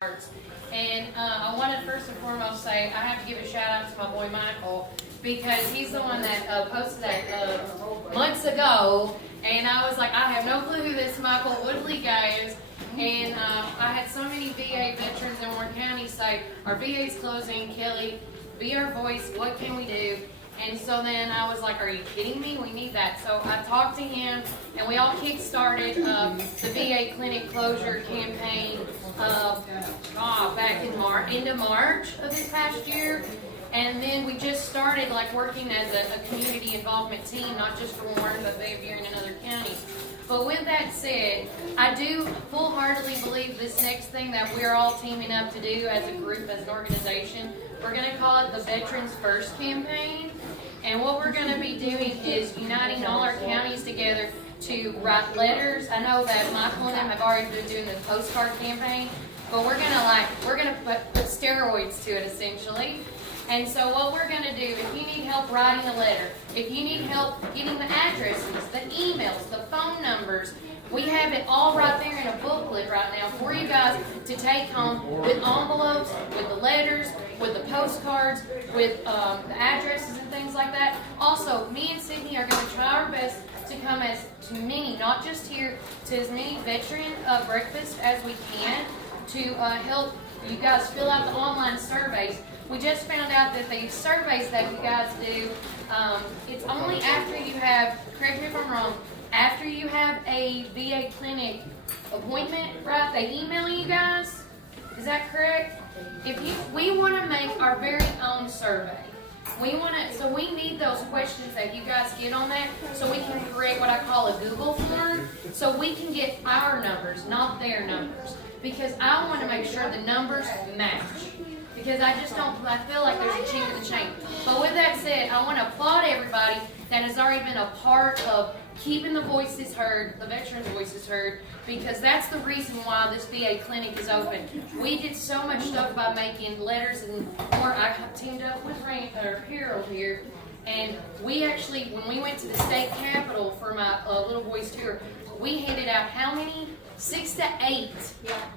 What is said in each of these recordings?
And I wanted first and foremost say I have to give a shout out to my boy Michael because he's the one that posted that months ago, and I was like, I have no clue who this Michael Woodlee guy is. And I had so many VA veterans in Warren County say, our VA's closing, Kelly, be our voice, what can we do? And so then I was like, are you kidding me? We need that. So I talked to him, and we all kick-started the VA clinic closure campaign back in end of March of this past year. And then we just started like working as a community involvement team, not just for Warren, but Van Buren and other counties. But with that said, I do full-heartedly believe this next thing that we're all teaming up to do as a group, as an organization, we're going to call it the Veterans First campaign. And what we're going to be doing is uniting all our counties together to write letters. I know that Michael and them have already been doing the postcard campaign, but we're going to put steroids to it essentially. And so what we're going to do, if you need help writing a letter, if you need help getting the addresses, the emails, the phone numbers, we have it all right there in a booklet right now for you guys to take home with envelopes, with the letters, with the postcards, with the addresses and things like that. Also, me and Sydney are going to try our best to come to many, not just here, to as many veteran breakfasts as we can to help you guys fill out the online surveys. We just found out that the surveys that you guys do, it's only after you have, correct me if I'm wrong, after you have a VA clinic appointment, right? They email you guys. Is that correct? We want to make our very own survey. So we need those questions that you guys get on that, so we can create what I call a Google form, so we can get our numbers, not their numbers, because I want to make sure the numbers match. Because I feel like there's a chink in the chain. But with that said, I want to applaud everybody that has already been a part of keeping the voices heard, the veterans' voices heard, because that's the reason why this VA clinic is open. We did so much stuff by making letters and more. I teamed up with Harold here, and we actually, when we went to the state capitol for my little boy's tour, we handed out how many? 6 to 8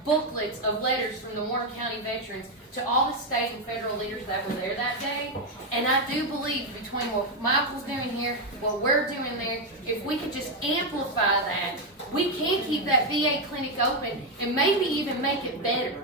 booklets of letters from the Warren County veterans to all the state and federal leaders that were there that day. And I do believe between what Michael's doing here, what we're doing there, if we could just amplify that, we can keep that VA clinic open and maybe even make it better.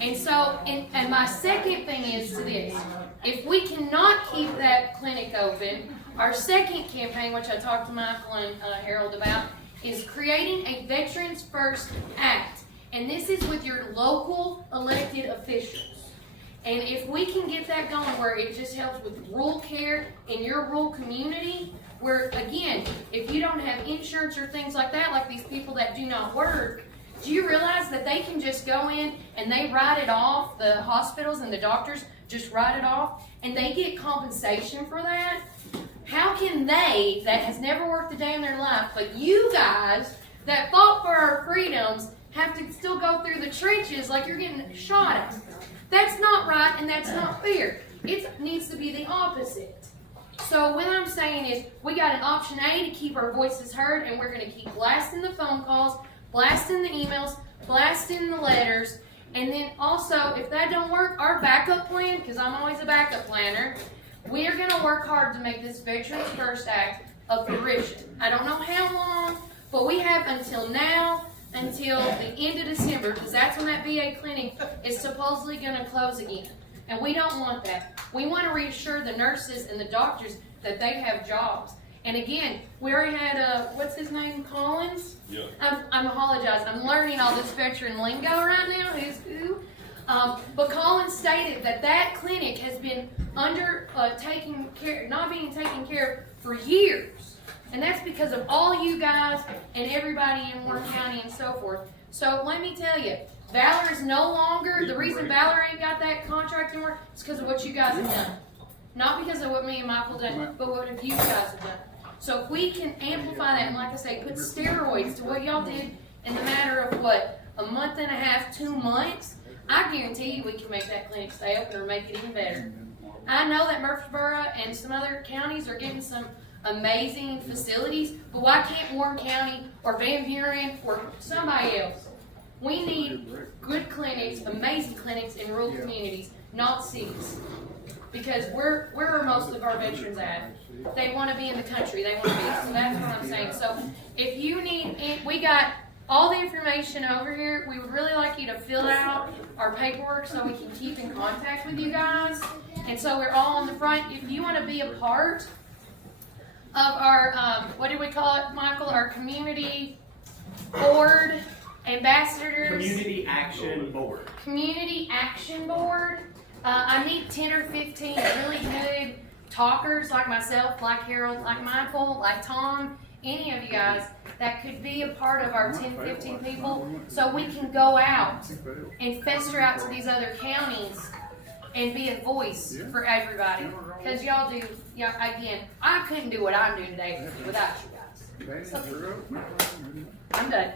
And so, and my second thing is to this. If we cannot keep that clinic open, our second campaign, which I talked to Michael and Harold about, is creating a Veterans First Act. And this is with your local elected officials. And if we can get that going where it just helps with rural care in your rural community, where again, if you don't have insurance or things like that, like these people that do not work, do you realize that they can just go in and they write it off, the hospitals and the doctors just write it off, and they get compensation for that? How can they, that has never worked a day in their life, but you guys that fought for our freedoms, have to still go through the trenches like you're getting shot at? That's not right, and that's not fair. It needs to be the opposite. So what I'm saying is, we got an option A to keep our voices heard, and we're going to keep blasting the phone calls, blasting the emails, blasting the letters, and then also, if that don't work, our backup plan, because I'm always a backup planner, we are going to work hard to make this Veterans First Act a fruition. I don't know how long, but we have until now, until the end of December, because that's when that VA clinic is supposedly going to close again. And we don't want that. We want to reassure the nurses and the doctors that they have jobs. And again, we already had, what's his name, Collins? Yeah. I apologize. I'm learning all this veteran lingo right now. Who's who? But Collins stated that that clinic has been not being taken care of for years. And that's because of all you guys and everybody in Warren County and so forth. So let me tell you, Valor is no longer, the reason Valor ain't got that contract anymore is because of what you guys have done. Not because of what me and Michael done, but what you guys have done. So if we can amplify that and, like I say, put steroids to what y'all did in the matter of what, a month and a half, 2 months, I guarantee you we can make that clinic stay open or make it even better. I know that Murfreesboro and some other counties are getting some amazing facilities, but why can't Warren County or Van Buren or somebody else We need good clinics, amazing clinics in rural communities, not cities. Because where are most of our veterans at? They want to be in the country. They want to be. So that's what I'm saying. So if you need, we got all the information over here. We would really like you to fill out our paperwork so we can keep in contact with you guys. And so we're all on the front. If you want to be a part of our, what do we call it, Michael? Our community board ambassadors. Community Action Board. Community Action Board. I need 10 or 15 really good talkers like myself, like Harold, like Michael, like Tom, any of you guys that could be a part of our 10, 15 people so we can go out and fester out to these other counties and be a voice for everybody. Because y'all do, again, I couldn't do what I'm doing today without you guys. So, I'm done.